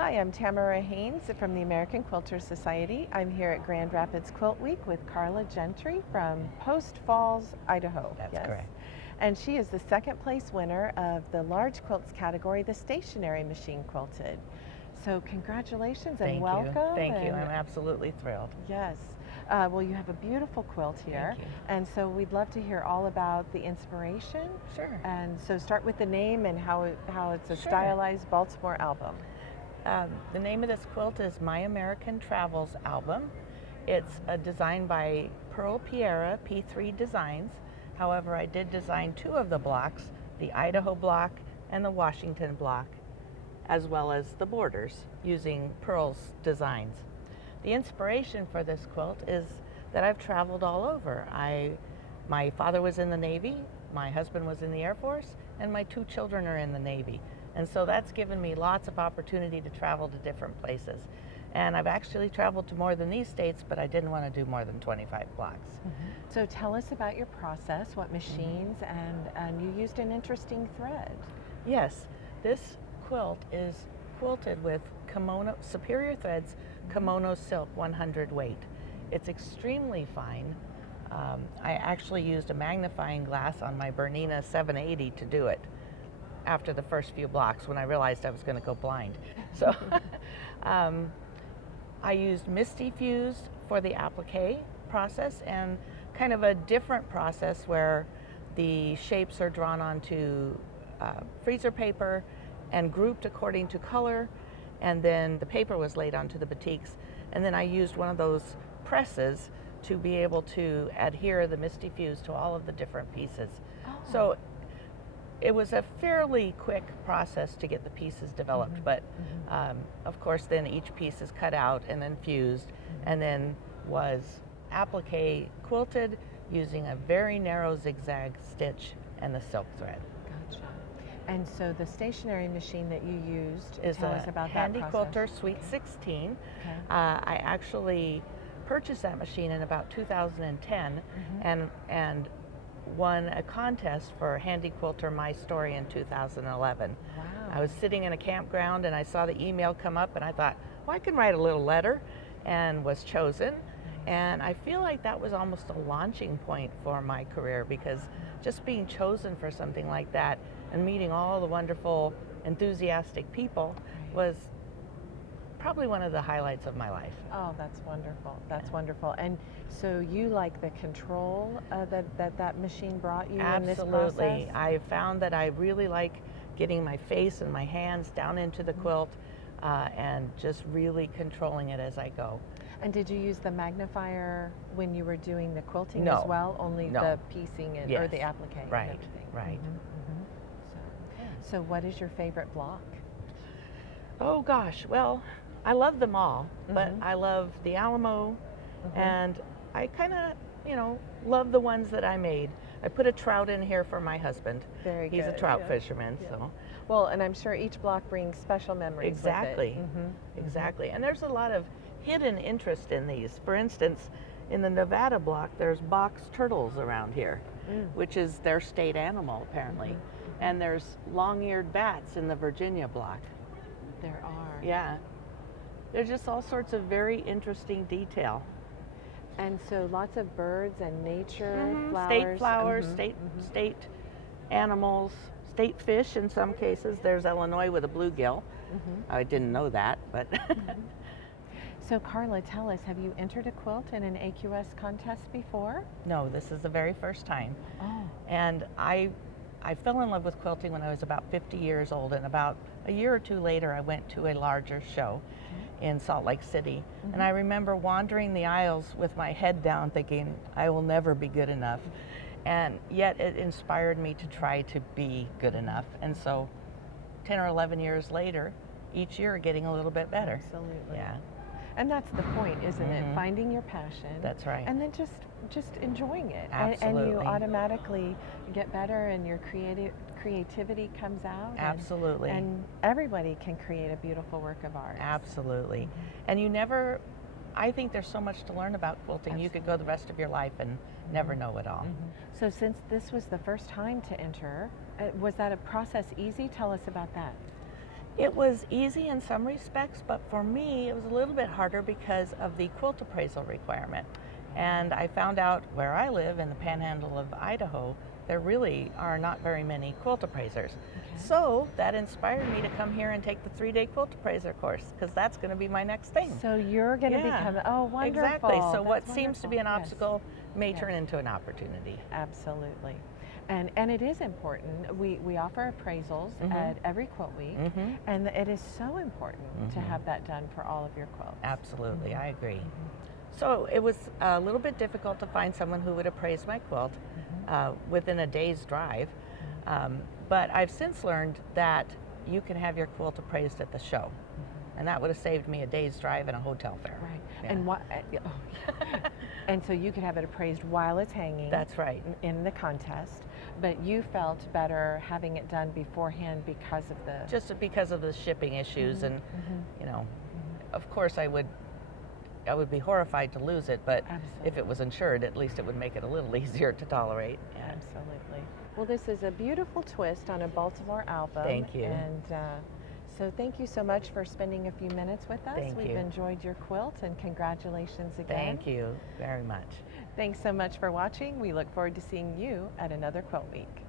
Hi, I'm Tamara Haynes from the American Quilters Society. I'm here at Grand Rapids Quilt Week with Carla Gentry from Post Falls, Idaho. That's correct. And she is the second place winner of the large quilts category, the stationary machine quilted. So congratulations and welcome. Thank you. I'm absolutely thrilled. Yes. Well, you have a beautiful quilt here. Thank you. And so we'd love to hear all about the inspiration. Sure. And so start with the name and how it's a Sure. stylized Baltimore album. The name of this quilt is My American Travels Album. It's a design by Pearl Piera, P3 Designs. However, I did design two of the blocks, the Idaho block and the Washington block, as well as the borders using Pearl's designs. The inspiration for this quilt is that I've traveled all over. My father was in the Navy, my husband was in the Air Force, and my two children are in the Navy. And so that's given me lots of opportunity to travel to different places. And I've actually traveled to more than these states, but I didn't want to do more than 25 blocks. Mm-hmm. So tell us about your process, what machines, and you used an interesting thread. Yes, this quilt is quilted with kimono, superior threads, kimono silk 100 weight. It's extremely fine. I actually used a magnifying glass on my Bernina 780 to do it after the first few blocks when I realized I was going to go blind. So I used Misty Fused for the applique process and kind of a different process where the shapes are drawn onto freezer paper and grouped according to color, and then the paper was laid onto the batiks, and then I used one of those presses to be able to adhere the Misty Fuse to all of the different pieces. Oh. So it was a fairly quick process to get the pieces developed, but of course then each piece is cut out and then fused and then was applique quilted using a very narrow zigzag stitch and the silk thread. Gotcha. And so the stationary machine that you used, Is tell a us about Handy that Quilter process. Sweet 16. Okay. I actually purchased that machine in about 2010 and won a contest for Handy Quilter My Story in 2011. Wow. I was sitting in a campground and I saw the email come up and I thought, well, I can write a little letter, and was chosen. And I feel like that was almost a launching point for my career, because just being chosen for something like that and meeting all the wonderful, enthusiastic people was probably one of the highlights of my life. Oh, that's wonderful. That's wonderful. And so you like the control that machine brought you in this process? Absolutely. I found that I really like getting my face and my hands down into the quilt and just really controlling it as I go. And did you use the magnifier when you were doing the quilting No. as well? Only No. the piecing and, or Yes. the applique and Right, everything? right. So what is your favorite block? Oh gosh, well, I love them all, but I love the Alamo, and I kind of, love the ones that I made. I put a trout in here for my husband. Very He's good. a trout Yeah. fisherman, Yeah. so. Well, and I'm sure each block brings special memories Exactly, with it. exactly. And there's a lot of hidden interest in these. For instance, in the Nevada block, there's box turtles around here, which is their state animal, apparently. And there's long-eared bats in the Virginia block. There are. Yeah. There's just all sorts of very interesting detail. And so lots of birds and nature, flowers. State flowers, state animals, state fish in some cases. There's Illinois with a bluegill. I didn't know that, but. So Carla, tell us, have you entered a quilt in an AQS contest before? No, this is the very first time. Oh. And I fell in love with quilting when I was about 50 years old, and about a year or two later I went to a larger show in Salt Lake City. And I remember wandering the aisles with my head down thinking, I will never be good enough. And yet it inspired me to try to be good enough. And so 10 or 11 years later, each year getting a little bit better. Absolutely. Yeah. And that's the point, isn't it? Finding your passion. That's right. And then just enjoying it. Absolutely. And you automatically get better and your creativity comes out. Absolutely. And everybody can create a beautiful work of art. Absolutely. And I think there's so much to learn about quilting. You could go the rest of your life and never know it all. So since this was the first time to enter, was that a process easy? Tell us about that. It was easy in some respects, but for me it was a little bit harder because of the quilt appraisal requirement. And I found out where I live in the panhandle of Idaho, there really are not very many quilt appraisers. Okay. So that inspired me to come here and take the 3-day quilt appraiser course, because that's going to be my next thing. So you're going to Yeah. become, oh, wonderful. Exactly. So That's what seems to be an wonderful. Yes. obstacle may Yes. turn into an opportunity. Absolutely. And it is important. We offer appraisals at every Quilt Week, and it is so important to have that done for all of your quilts. Absolutely, I agree. So it was a little bit difficult to find someone who would appraise my quilt within a day's drive, but I've since learned that you can have your quilt appraised at the show, and that would have saved me a day's drive and a hotel fare. Right. Yeah. And what? And so you could have it appraised while it's hanging. That's right. In the contest, but you felt better having it done beforehand because of the Just because of the shipping issues, and you know, of course I would be horrified to lose it, but if it was insured, at least it would make it a little easier to tolerate. Yeah. Absolutely. Well, this is a beautiful twist on a Baltimore album. Thank you. And so thank you so much for spending a few minutes with us. Thank We've you. enjoyed your quilt, and congratulations again. Thank you very much. Thanks so much for watching. We look forward to seeing you at another Quilt Week.